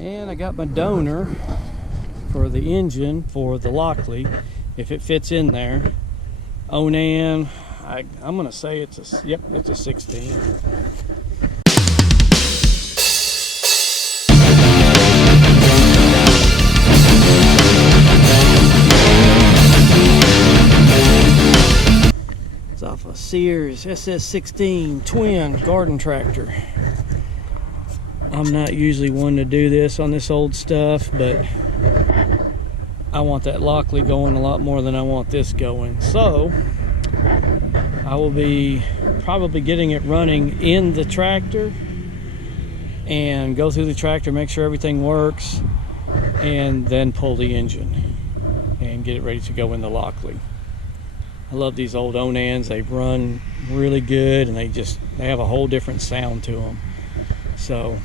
And I got my donor for the engine for the Lockley, if it fits in there. Onan, I'm gonna say it's a, yep, it's a 16. It's off a Sears ss16 twin garden tractor. I'm not usually one to do this on this old stuff, but I want that Lockley going a lot more than I want this going. So I will be probably getting it running in the tractor and go through the tractor, make sure everything works, and then pull the engine and get it ready to go in the Lockley. I love these old Onans. They run really good, and they have a whole different sound to them. So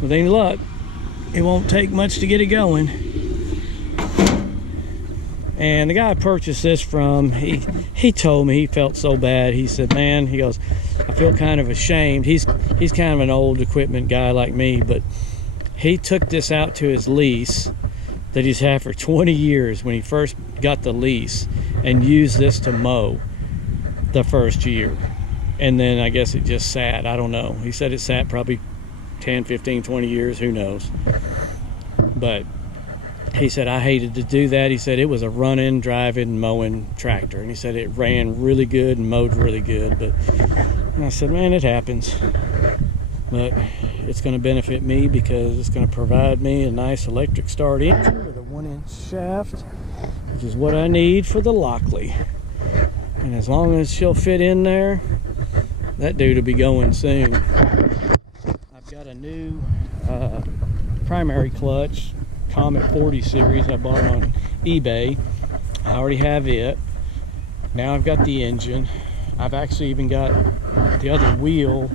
with any luck, it won't take much to get it going. And the guy I purchased this from, he told me he felt so bad. He said, man, he goes, I feel kind of ashamed. He's kind of an old equipment guy like me, but he took this out to his lease that he's had for 20 years when he first got the lease, and used this to mow the first year. And then I guess it just sat. I don't know. He said it sat probably 10, 15, 20 years, who knows. But he said, I hated to do that. He said it was a running, driving, mowing tractor. And he said it ran really good and mowed really good. But I said, man, it happens. But it's going to benefit me because it's going to provide me a nice electric start engine with a 1-inch shaft, which is what I need for the Lockley. And as long as she'll fit in there, that dude will be going soon. I've got a new primary clutch, Comet 40 series I bought on eBay. I already have it. Now I've got the engine. I've actually even got the other wheel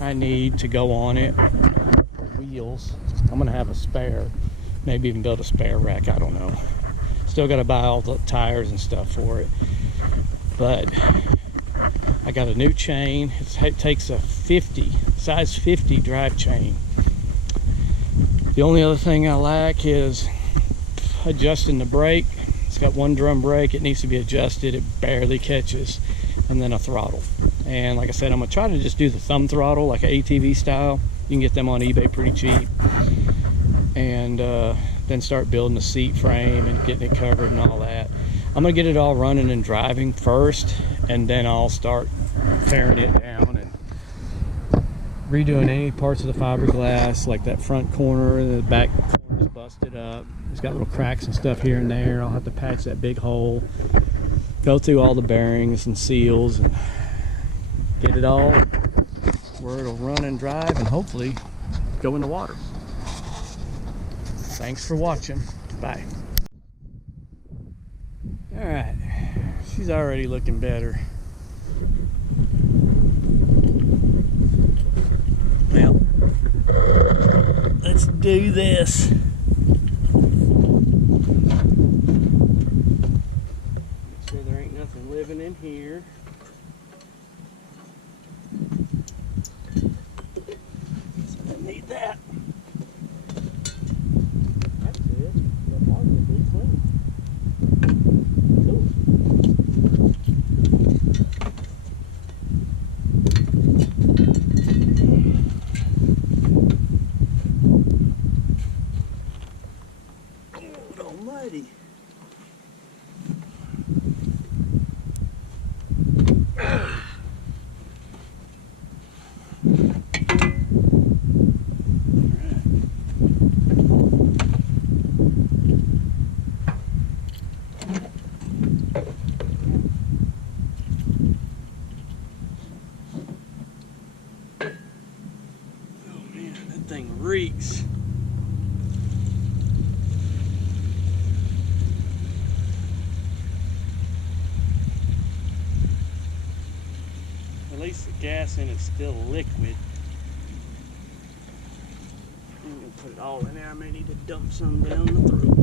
I need to go on it for wheels. I'm gonna have a spare, maybe even build a spare rack, I don't know. Still gotta buy all the tires and stuff for it. But I got a new chain. It takes a size 50 drive chain. The only other thing I lack is adjusting the brake. It's got one drum brake. It needs to be adjusted. It barely catches. And then a throttle. And like I said, I'm gonna try to just do the thumb throttle, like an ATV style. You can get them on eBay pretty cheap. And then start building the seat frame and getting it covered and all that. I'm gonna get it all running and driving first, and then I'll start tearing it down and redoing any parts of the fiberglass, like that front corner, the back corner is busted up. It's got little cracks and stuff here and there. I'll have to patch that big hole, go through all the bearings and seals, and get it all where it'll run and drive and hopefully go in the water. Thanks for watching. Bye. All right, she's already looking better. Well, let's do this. Make sure there ain't nothing living in here. So I need that. That's it. The water will be clean. Cool. Oh, almighty. Thing reeks. At least the gas in it's still liquid. I'm gonna put it all in there. I may need to dump some down the throat.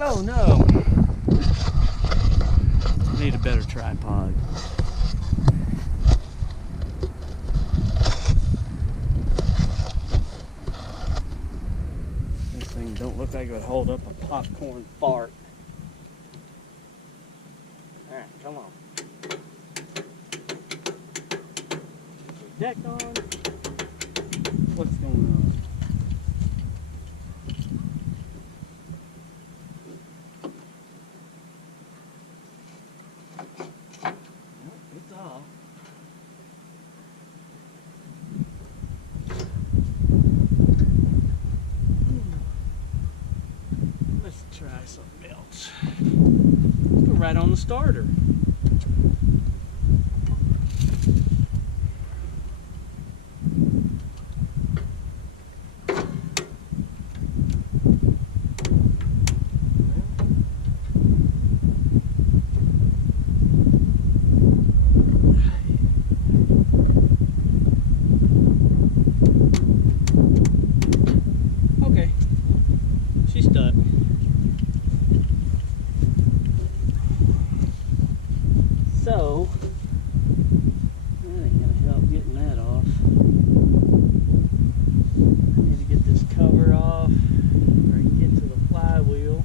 Oh no! Need a better tripod. This thing don't look like it would hold up a popcorn fart. Alright, come on. Deck on. What's going on? It's off. Let's try something else. Let's go right on the starter. Okay, she's stuck. So, that ain't gonna help getting that off. I need to get this cover off, or I can get to the flywheel,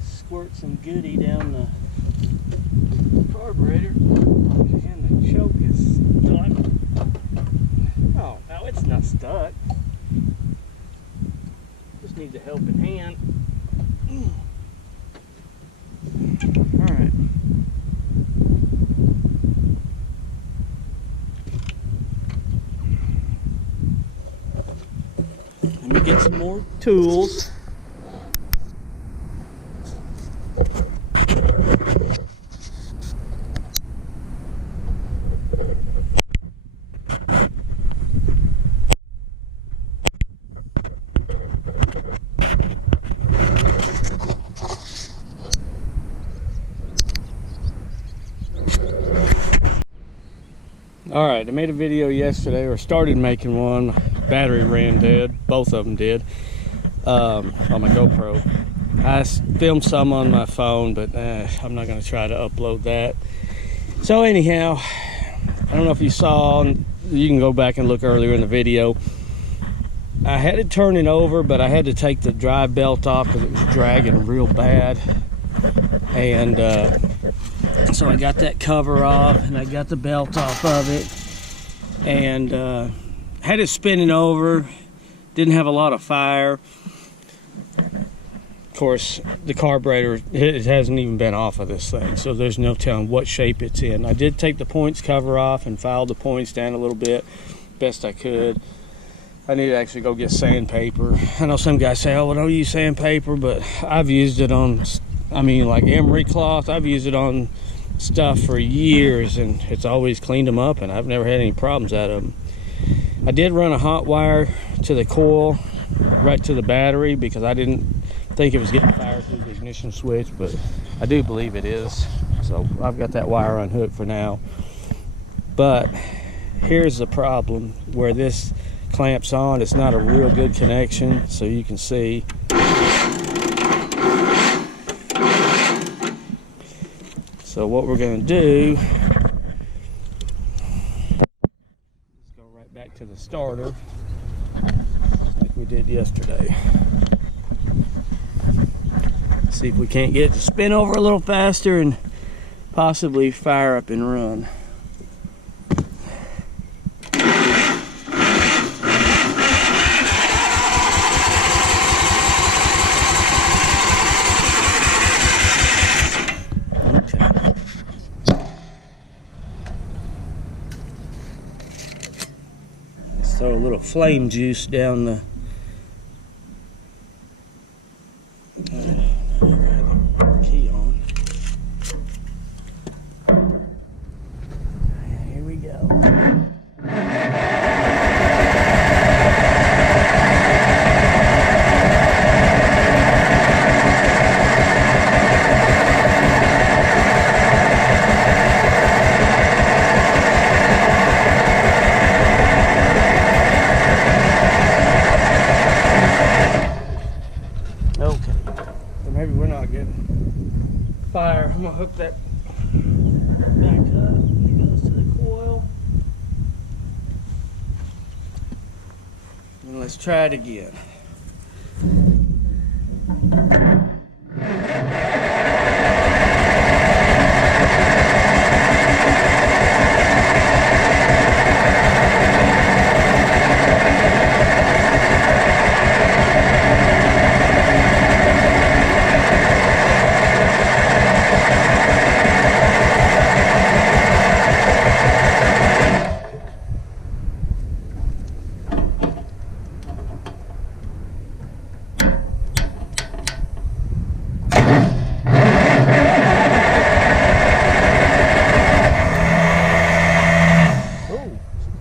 squirt some goody down the carburetor, and the choke is stuck. Oh, no, it's not stuck. Just needs a helping hand. Alright. Let me get some more tools. Alright, I made a video yesterday, or started making one. Battery ran dead. Both of them did. On my GoPro. I filmed some on my phone, but I'm not going to try to upload that. So anyhow, I don't know if you saw, you can go back and look earlier in the video. I had it turning over, but I had to take the drive belt off because it was dragging real bad. And so I got that cover off, and I got the belt off of it, and had it spinning over. Didn't have a lot of fire. Of course, the carburetor, it hasn't even been off of this thing, so there's no telling what shape it's in. I did take the points cover off and filed the points down a little bit, best I could. I need to actually go get sandpaper. I know some guys say, oh, well, don't use sandpaper, but I've used it on, I mean, like emery cloth. I've used it on stuff for years, and it's always cleaned them up, and I've never had any problems out of them. I did run a hot wire to the coil, right to the battery, because I didn't think it was getting fire through the ignition switch, but I do believe it is. So I've got that wire unhooked for now. But here's the problem, where this clamps on, it's not a real good connection, so you can see. So what we're going to do is go right back to the starter like we did yesterday. See if we can't get it to spin over a little faster and possibly fire up and run. Throw a little flame juice down the key on. Here we go. Okay, so maybe we're not getting fire. I'm gonna hook that back up. It goes to the coil. And let's try it again.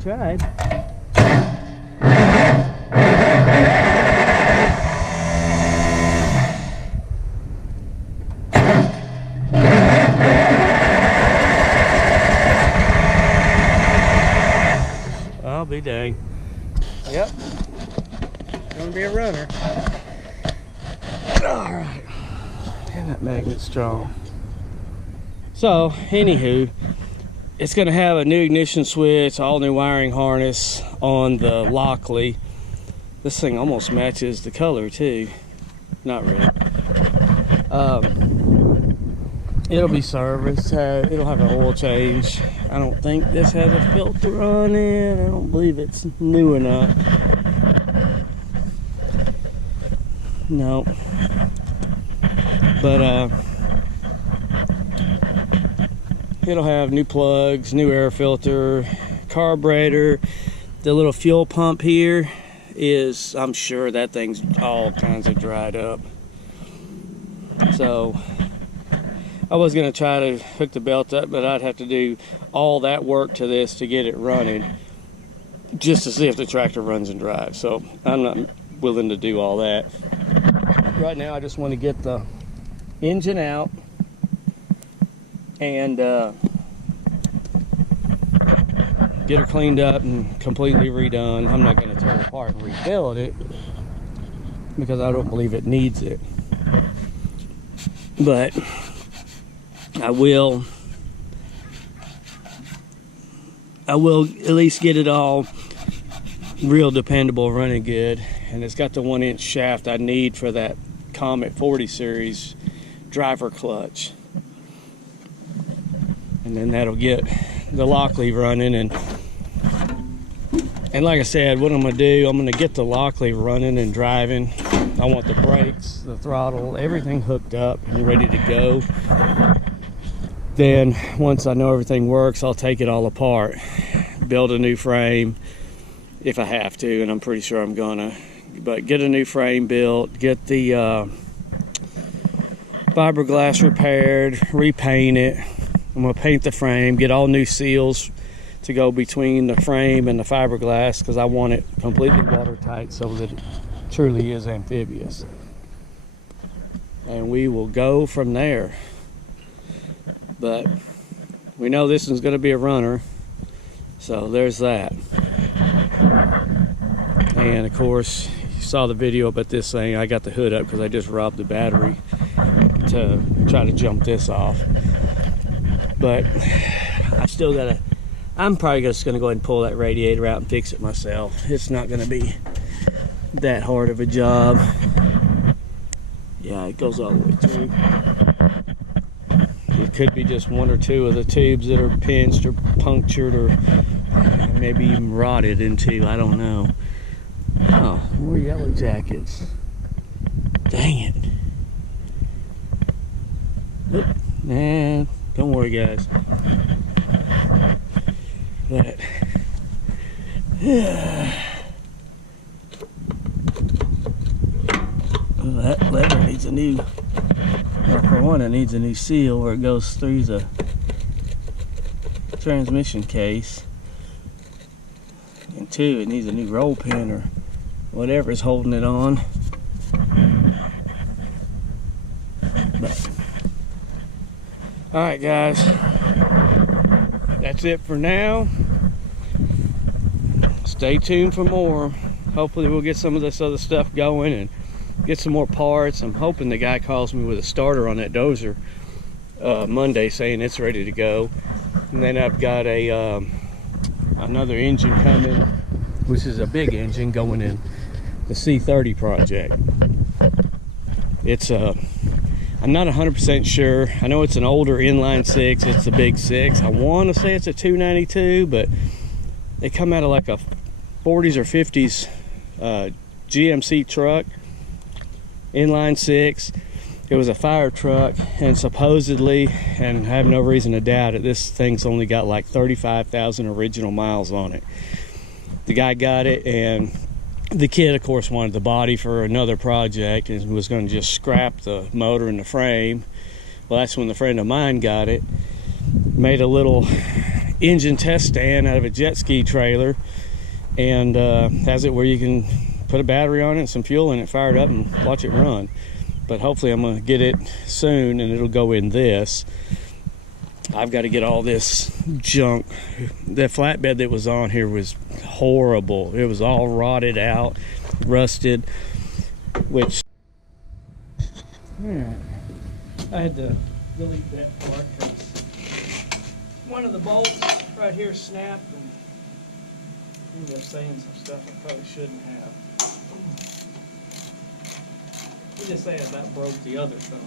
Tried. I'll be dang. Yep. Gonna be a runner. Alright. And that magnet's strong. So, anywho, it's going to have a new ignition switch, all new wiring harness on the Lockley. This thing almost matches the color too. Not really. It'll be serviced. It'll have an oil change. I don't think this has a filter on it. I don't believe it's new enough. No. But it'll have new plugs, new air filter, carburetor. The little fuel pump here is, I'm sure that thing's all kinds of dried up. So I was gonna try to hook the belt up, but I'd have to do all that work to this to get it running, just to see if the tractor runs and drives. So I'm not willing to do all that. Right now I just want to get the engine out and get her cleaned up and completely redone. I'm not going to tear it apart and rebuild it because I don't believe it needs it. But I will at least get it all real dependable, running good. And it's got the 1-inch shaft I need for that Comet 40 series driver clutch. And then that'll get the Lockley running. And like I said, what I'm gonna do, I'm gonna get the Lockley running and driving. I want the brakes, the throttle, everything hooked up and ready to go. Then once I know everything works, I'll take it all apart, build a new frame if I have to, and I'm pretty sure I'm gonna. But get a new frame built, get the fiberglass repaired, repaint it. I'm gonna paint the frame, get all new seals to go between the frame and the fiberglass because I want it completely watertight so that it truly is amphibious. And we will go from there. But we know this one's gonna be a runner, so there's that. And of course, you saw the video about this thing. I got the hood up because I just robbed the battery to try to jump this off. But I still gotta, I'm probably just gonna go ahead and pull that radiator out and fix it myself. It's not gonna be that hard of a job. Yeah, it goes all the way through. It could be just one or two of the tubes that are pinched or punctured or maybe even rotted into. I don't know. Oh, more yellow jackets. Dang it. Oop. Nah, don't worry, guys. But well, that lever needs a new, well, for one, it needs a new seal where it goes through the transmission case, and two, it needs a new roll pin or whatever is holding it on. But all right, guys, that's it for now. Stay tuned for more. Hopefully we'll get some of this other stuff going and get some more parts. I'm hoping the guy calls me with a starter on that dozer Monday saying it's ready to go. And then I've got a another engine coming, which is a big engine going in the C30 project. It's I'm not 100% sure. I know it's an older inline six. It's a big six. I want to say it's a 292, but they come out of like a 40s or 50s GMC truck, inline six. It was a fire truck, and supposedly, and I have no reason to doubt it, this thing's only got like 35,000 original miles on it. The guy got it, and the kid, of course, wanted the body for another project and was going to just scrap the motor and the frame. Well, that's when the friend of mine got it. Made a little engine test stand out of a jet ski trailer, and has it where you can put a battery on it and some fuel in it, fire it up, and watch it run. But hopefully I'm going to get it soon, and it'll go in this. I've got to get all this junk. The flatbed that was on here was horrible. It was all rotted out, rusted, which, yeah, I had to delete that part because one of the bolts right here snapped, and ended up saying some stuff I probably shouldn't have. We just say I about broke the other thumb.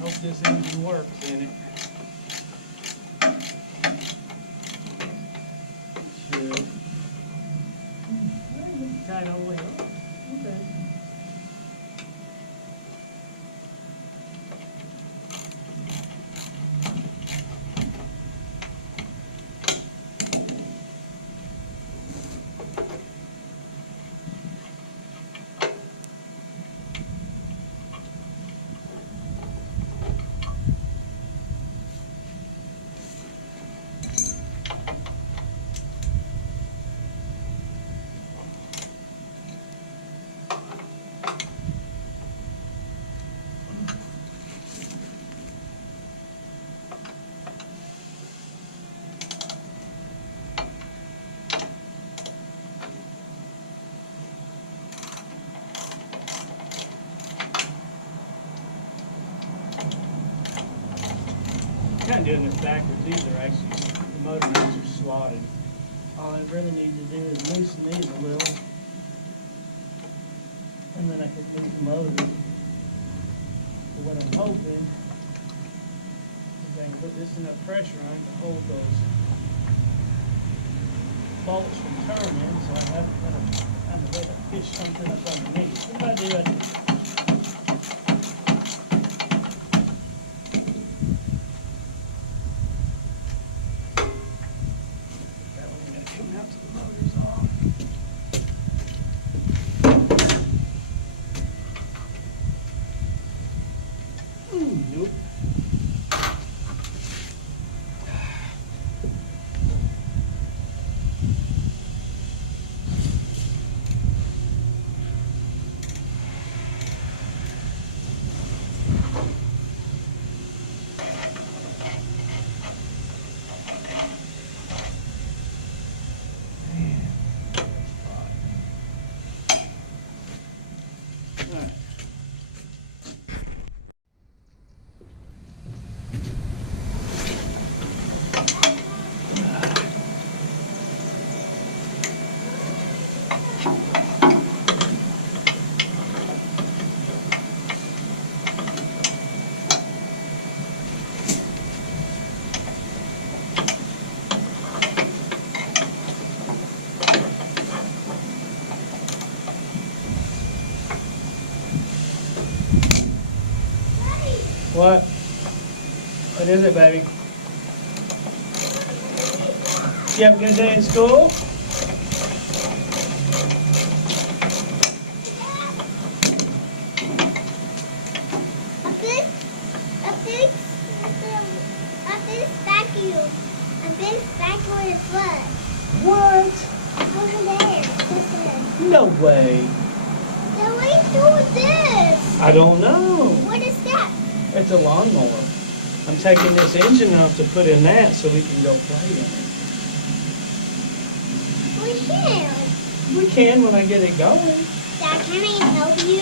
Hope this engine works in it. Should. Tight all the way up. Okay. Kind of doing this backwards. These are actually, the motor mounts are slotted. All I really need to do is loosen these a little, and then I can move the motor. But what I'm hoping is I can put this enough pressure on to hold those bolts from turning, so I have a way to fish something up underneath. If I do, I do. Is it, baby? You have a good day in school? What? Over there. No way. Then what are you doing with this? I don't know. What is that? It's a lawnmower. I'm taking this engine off to put in that so we can go play in it. We can. We can when I get it going. Dad, can I help you?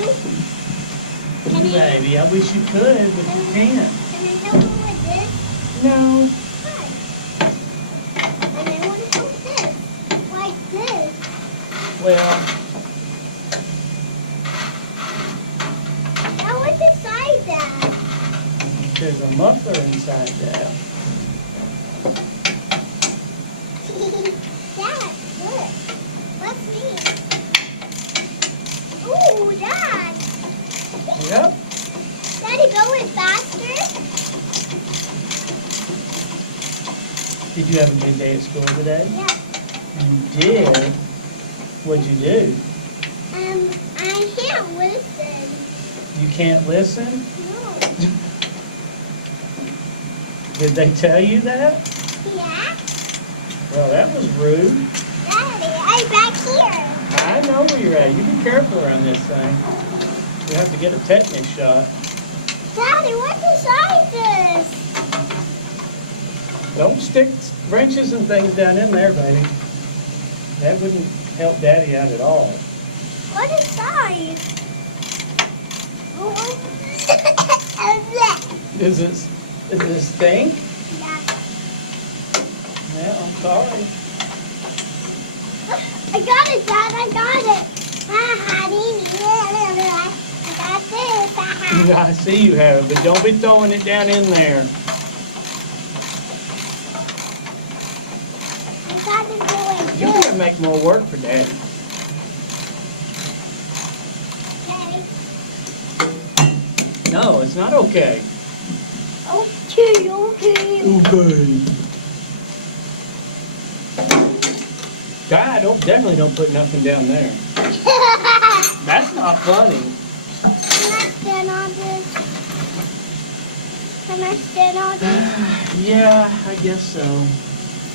Baby, I wish you could, but you can't. Can I help you with this? No. Why? And I want to help this. Like this. Well, Now what's inside that? there's a muffler inside that. Dad, look. What's this? Ooh, Dad. Yep. Daddy, going faster? Did you have a good day at school today? Yeah. You did? What'd you do? I can't listen. You can't listen? No. Did they tell you that? Yeah. Well, that was rude. Daddy, I'm back here. I know where you're at. You be careful around this thing. You have to get a tetanus shot. Daddy, what's inside this? Don't stick wrenches and things down in there, baby. That wouldn't help Daddy out at all. What inside? Does it stink? Yeah. Yeah, I'm sorry. I got it, Dad. I got it. I got this. I see you have, but don't be throwing it down in there. I got to do it. You're gonna make more work for Daddy. Okay. No, it's not okay. Okay, okay. Okay. God, definitely don't put nothing down there. That's not funny. Can I stand on this? Can I stand on this? Yeah, I guess so.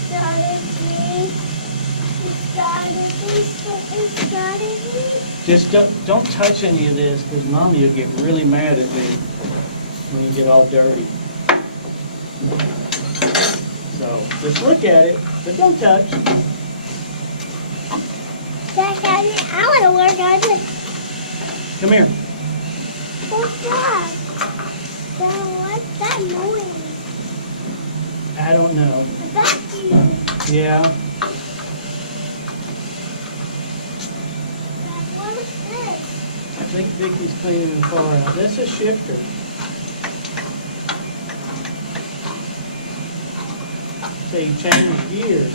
Started me. Started me. Just don't touch any of this, because Mommy will get really mad at me when you get all dirty. So just look at it, but don't touch. I want to work on it. Come here. What's that? What's that noise? I don't know. A vacuum. Yeah. What is this? I think Vicky's cleaning the car out. That's a shifter. So you change the gears.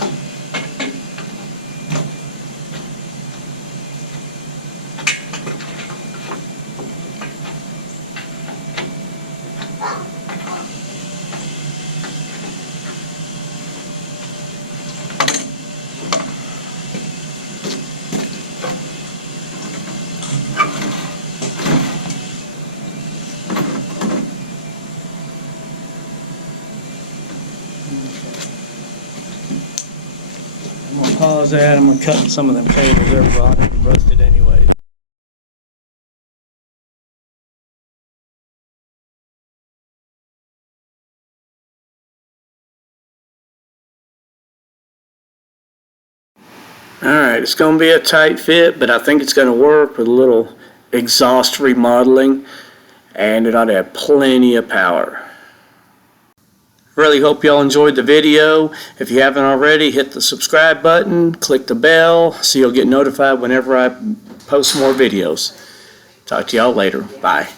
I'm gonna pause that. I'm gonna cut some of them cables. They're rotted and rusted anyway. Alright, it's going to be a tight fit, but I think it's going to work with a little exhaust remodeling, and it ought to have plenty of power. Really hope y'all enjoyed the video. If you haven't already, hit the subscribe button, click the bell so you'll get notified whenever I post more videos. Talk to y'all later. Bye.